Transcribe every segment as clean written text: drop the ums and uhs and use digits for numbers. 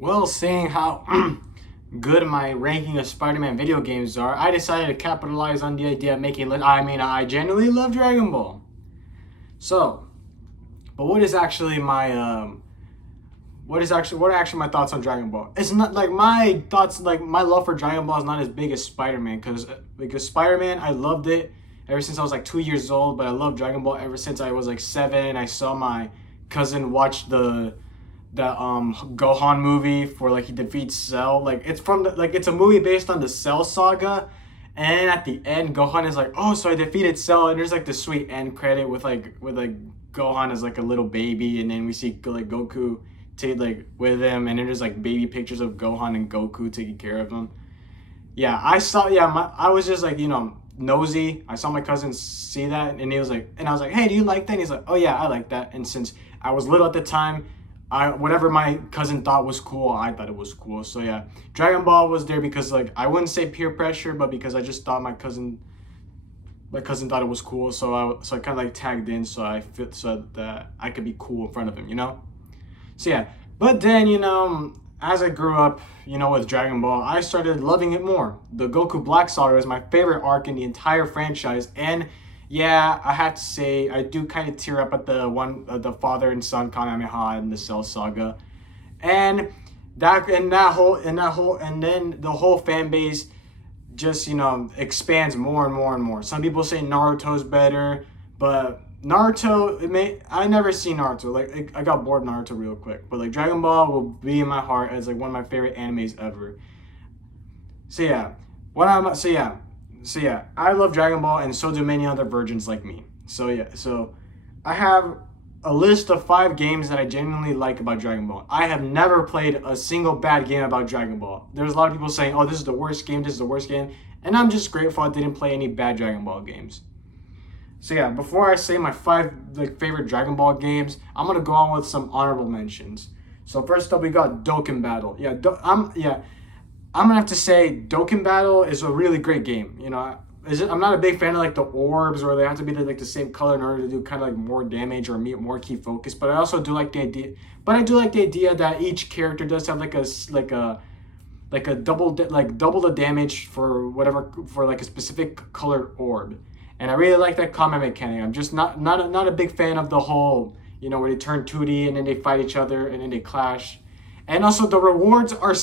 Well, seeing how good my ranking of Spider-Man video games are, I decided to capitalize on the idea of making. I genuinely love Dragon Ball. So, but what are actually my thoughts on Dragon Ball? It's not like my thoughts, like my love for Dragon Ball is not as big as Spider-Man because Spider-Man, I loved it ever since I was like 2 years old, but I loved Dragon Ball ever since I was like 7. I saw my cousin watch the Gohan movie for like he defeats Cell. Like it's a movie based on the Cell saga. And at the end, Gohan is like, "Oh, so I defeated Cell," and there's like the sweet end credit with Gohan as like a little baby, and then we see like Goku take like with him, and then there's like baby pictures of Gohan and Goku taking care of him. Yeah, I saw. Yeah, I was just like nosy. I saw my cousin see that, and he was like, and I was like, "Hey, do you like that?" And he's like, "Oh yeah, I like that." And since I was little at the time, I whatever my cousin thought was cool, I thought it was cool. So yeah, Dragon Ball was there because like I wouldn't say peer pressure, but because I just thought my cousin thought it was cool. So I kind of like tagged in, so I fit so that I could be cool in front of him. So yeah, but then as I grew up, with Dragon Ball, I started loving it more. The Goku Black Saga is my favorite arc in the entire franchise, and yeah, I have to say I do kind of tear up at the father and son Kamehameha in the Cell Saga, and and then the whole fan base just expands more and more and more. Some people say Naruto's better, but I never see Naruto. Like I got bored of Naruto real quick, but like Dragon Ball will be in my heart as like one of my favorite animes ever. So yeah, I love Dragon Ball, and so do many other virgins like me. So yeah, so I have a list of 5 games that I genuinely like about Dragon Ball. I have never played a single bad game about Dragon Ball. There's a lot of people saying, "Oh, this is the worst game. This is the worst game," and I'm just grateful I didn't play any bad Dragon Ball games. So yeah, before I say my 5 favorite Dragon Ball games, I'm gonna go on with some honorable mentions. So first up, we got Dokkan Battle. I'm gonna have to say Dokkan Battle is a really great game. I'm not a big fan of like the orbs where they have to be the same color in order to do kind of like more damage or more key focus. But I also do like the idea. But I do like the idea that each character does have like a double the damage for whatever for like a specific colored orb. And I really like that combat mechanic. I'm just not a big fan of the whole where they turn 2D and then they fight each other and then they clash. And also the rewards are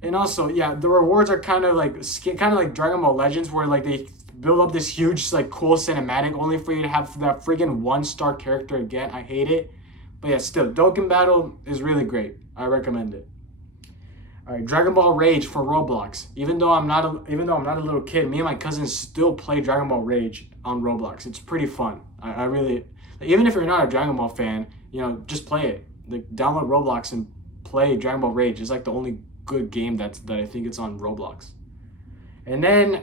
the rewards are kind of like Dragon Ball Legends, where like they build up this huge like cool cinematic only for you to have that friggin' 1-star character again. I hate it, but yeah, still Dokkan Battle is really great. I recommend it. All right, Dragon Ball Rage for Roblox. Even though I'm not a little kid, me and my cousins still play Dragon Ball Rage on Roblox. It's pretty fun. I really, even if you're not a Dragon Ball fan, just play it. Like download Roblox and play Dragon Ball Rage. It's like the only good game that I think it's on Roblox. And then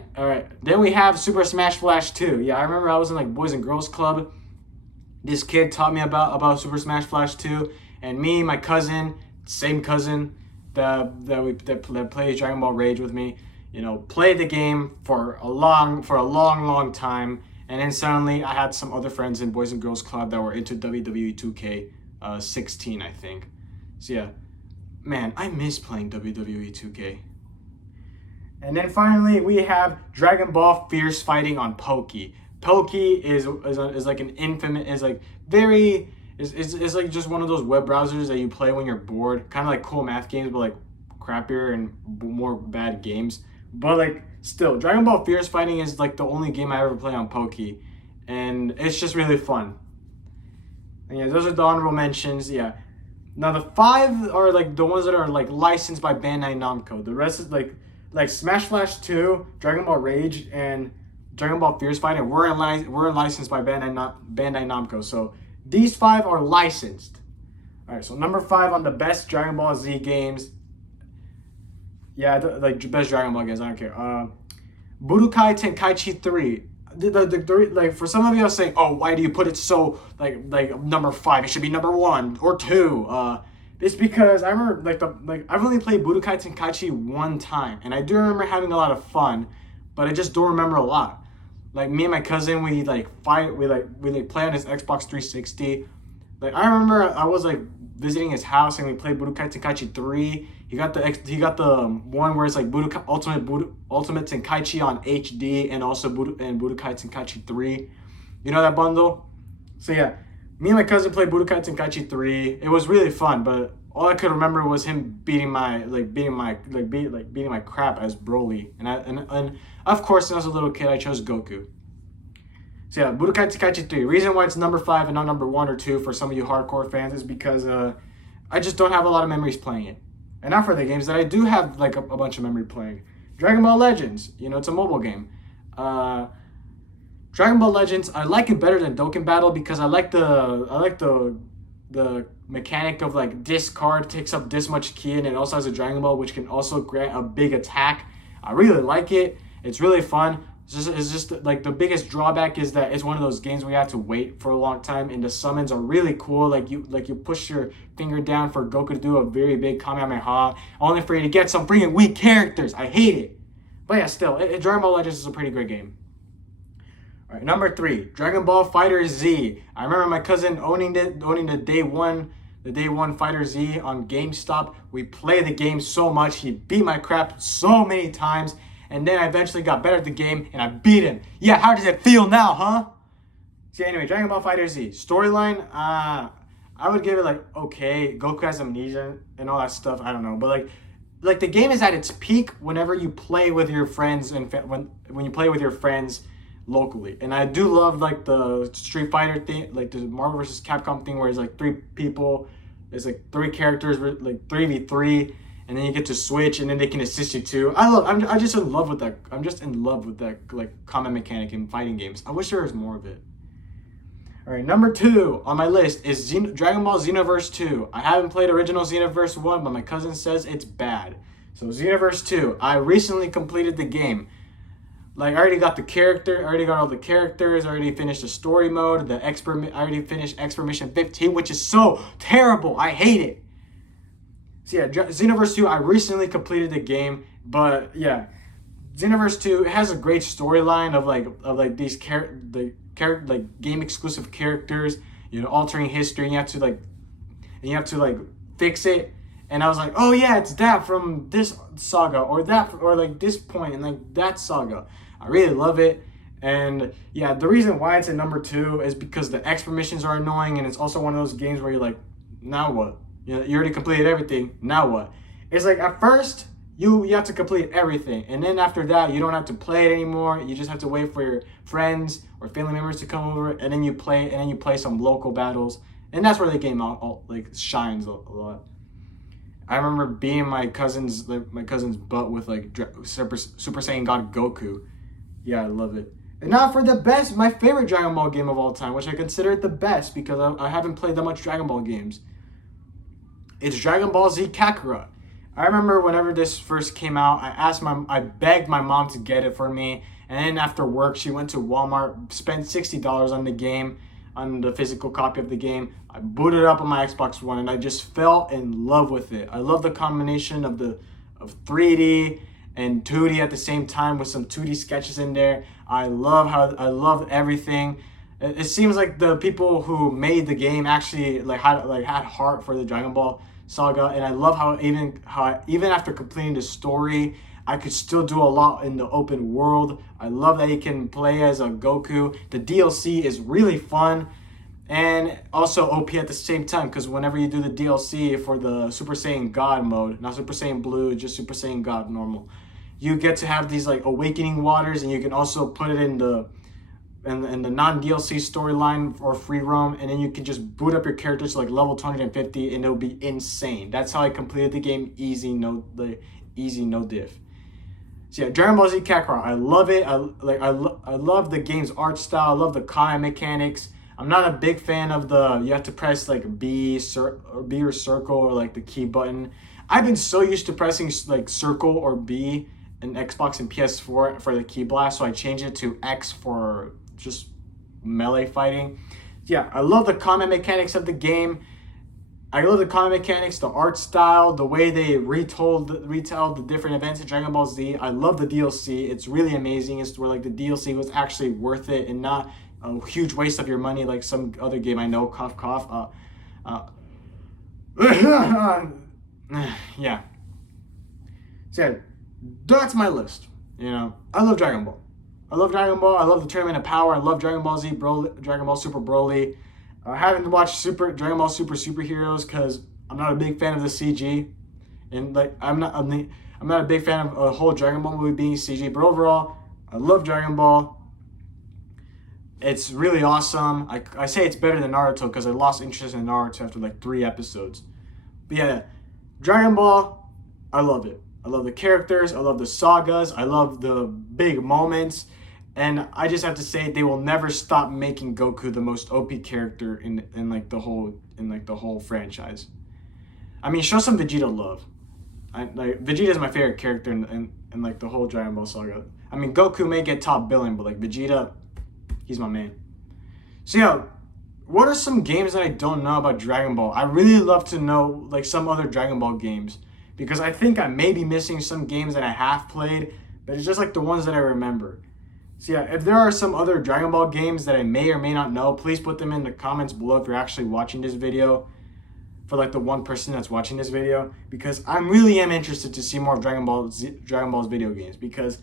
then we have Super Smash Flash 2. Yeah, I remember I was in like Boys and Girls Club. This kid taught me about Super Smash Flash 2, and me, my cousin, same cousin that plays Dragon Ball Rage with me, played the game for a long time, and then suddenly I had some other friends in Boys and Girls Club that were into WWE 2K16, I think. So yeah, man, I miss playing WWE 2K. And then finally we have Dragon Ball Fierce Fighting on Poki. Poki is like an infamous is like very is like just one of those web browsers that you play when you're bored, kind of like cool math games, but like crappier and more bad games. But like still, Dragon Ball Fierce Fighting is like the only game I ever play on Poki, and it's just really fun. And yeah, those are the honorable mentions. Yeah. Now the 5 are like the ones that are like licensed by Bandai Namco. The rest is like Smash Flash 2, Dragon Ball Rage, and Dragon Ball Fierce Fighting. We're licensed by Bandai Namco. So these 5 are licensed. All right. So number 5 on the best Dragon Ball Z games. Yeah, like best Dragon Ball games. I don't care. Budokai Tenkaichi 3. Like for some of you are saying, "Oh, why do you put it so like number 5? It should be number 1 or 2." It's because I remember I've only played Budokai Tenkaichi one time, and I do remember having a lot of fun, but I just don't remember a lot. Like me and my cousin, we play on his Xbox 360. Like I remember I was like visiting his house and we played Budokai Tenkaichi 3. He got the one where it's like Ultimate Tenkaichi on HD and also Budokai Tenkaichi 3. You know that bundle? So yeah, me and my cousin played Budokai Tenkaichi 3. It was really fun, but all I could remember was him beating my crap as Broly. And of course, when I was a little kid, I chose Goku. So yeah, Budokai Tenkaichi 3. Reason why it's number 5 and not number 1 or 2 for some of you hardcore fans is because I just don't have a lot of memories playing it. And not for the games that I do have like a bunch of memory playing. Dragon Ball Legends, it's a mobile game. Dragon Ball Legends, I like it better than Dokkan Battle because I like the mechanic of like this card takes up this much ki and it also has a Dragon Ball which can also grant a big attack. I really like it. It's really fun. It's just like the biggest drawback is that it's one of those games where you have to wait for a long time and the summons are really cool. Like you push your finger down for Goku to do a very big Kamehameha only for you to get some freaking weak characters. I hate it. But yeah, still, Dragon Ball Legends is a pretty great game. All right, number 3, Dragon Ball Fighter Z. I remember my cousin owning the day one Fighter Z on GameStop. We played the game so much. He beat my crap so many times. And then I eventually got better at the game and I beat him. Yeah, how does it feel now, huh? See, anyway, Dragon Ball Fighter Z. Storyline, I would give it like, okay. Goku has amnesia and all that stuff. I don't know. But like the game is at its peak whenever you play with your friends and when you play with your friends locally. And I do love like the Street Fighter thing, like the Marvel vs. Capcom thing where it's like 3 people. There's like 3 characters, like 3v3. And then you get to switch, and then they can assist you too. I'm just in love with that. I'm just in love with that like combat mechanic in fighting games. I wish there was more of it. All right, number 2 on my list is Dragon Ball Xenoverse 2. I haven't played original Xenoverse 1, but my cousin says it's bad. So Xenoverse 2, I recently completed the game. Like I already got the character, I already got all the characters, I already finished the story mode, I already finished Expert Mission 15, which is so terrible. I hate it. So yeah, Xenoverse 2, I recently completed the game, but yeah, Xenoverse 2 has a great storyline of these game exclusive characters, altering history, and you have to fix it. And I was like, oh yeah, it's that from this saga or this point and like that saga. I really love it. And yeah, the reason why it's at number 2 is because the expert missions are annoying, and it's also one of those games where you're like, now what? You already completed everything. Now what? It's like at first you have to complete everything, and then after that you don't have to play it anymore. You just have to wait for your friends or family members to come over, and then you play some local battles, and that's where the game shines a lot. I remember beating my cousin's butt with Super Saiyan God Goku. Yeah, I love it. And now for my favorite Dragon Ball game of all time, which I consider it the best because I haven't played that much Dragon Ball games. It's Dragon Ball Z Kakarot. I remember whenever this first came out, I begged my mom to get it for me. And then after work, she went to Walmart, spent $60 on the game, on the physical copy of the game. I booted it up on my Xbox One, and I just fell in love with it. I love the combination of 3D and 2D at the same time with some 2D sketches in there. I love everything. It seems like the people who made the game actually had heart for the Dragon Ball saga, and I love how even after completing the story, I could still do a lot in the open world. I love that you can play as a Goku. The DLC is really fun and also OP at the same time, because whenever you do the DLC for the Super Saiyan God mode, not Super Saiyan Blue, just Super Saiyan God normal, you get to have these awakening waters, and you can also put it in the non-DLC storyline or free roam, and then you can just boot up your characters to level 250, and it'll be insane. That's how I completed the game, easy, no diff. So yeah, Dragon Ball Z Kakarot, I love it. I love the game's art style. I love the combat mechanics. I'm not a big fan of you have to press B or circle or the key button. I've been so used to pressing circle or B in Xbox and PS4 for the key blast, so I changed it to X for just melee fighting. Yeah, I love the combat mechanics of the game. I love the combat mechanics, the art style, the way they retell the different events in Dragon Ball Z. I love the DLC. It's really amazing. It's where the DLC was actually worth it and not a huge waste of your money like some other game I know, cough cough. Yeah. So yeah, that's my list. You know, I love Dragon Ball. I love Dragon Ball. I love the Tournament of Power. I love Dragon Ball Z, Dragon Ball Super Broly. I haven't watched Dragon Ball Superheroes because I'm not a big fan of the CG, and like I'm not a big fan of a whole Dragon Ball movie being CG. But overall, I love Dragon Ball. It's really awesome. I say it's better than Naruto because I lost interest in Naruto after like 3 episodes. But yeah, Dragon Ball, I love it. I love the characters. I love the sagas. I love the big moments. And I just have to say they will never stop making Goku the most OP character in like the whole franchise. I mean, show some Vegeta love. Vegeta is my favorite character in like the whole Dragon Ball saga. I mean, Goku may get top billing, but like Vegeta, he's my man. So yeah, what are some games that I don't know about Dragon Ball? I really love to know like some other Dragon Ball games because I think I may be missing some games that I have played, but it's just like the ones that I remember. So yeah, if there are some other Dragon Ball games that I may or may not know, please put them in the comments below if you're actually watching this video. For like the one person that's watching this video, because I really am interested to see more Dragon Ball's video games because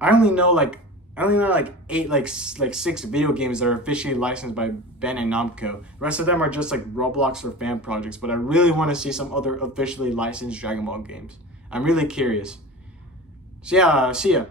I only know like 8 like 6 video games that are officially licensed by Bandai Namco. The rest of them are just like Roblox or fan projects, but I really want to see some other officially licensed Dragon Ball games. I'm really curious. So yeah, see ya.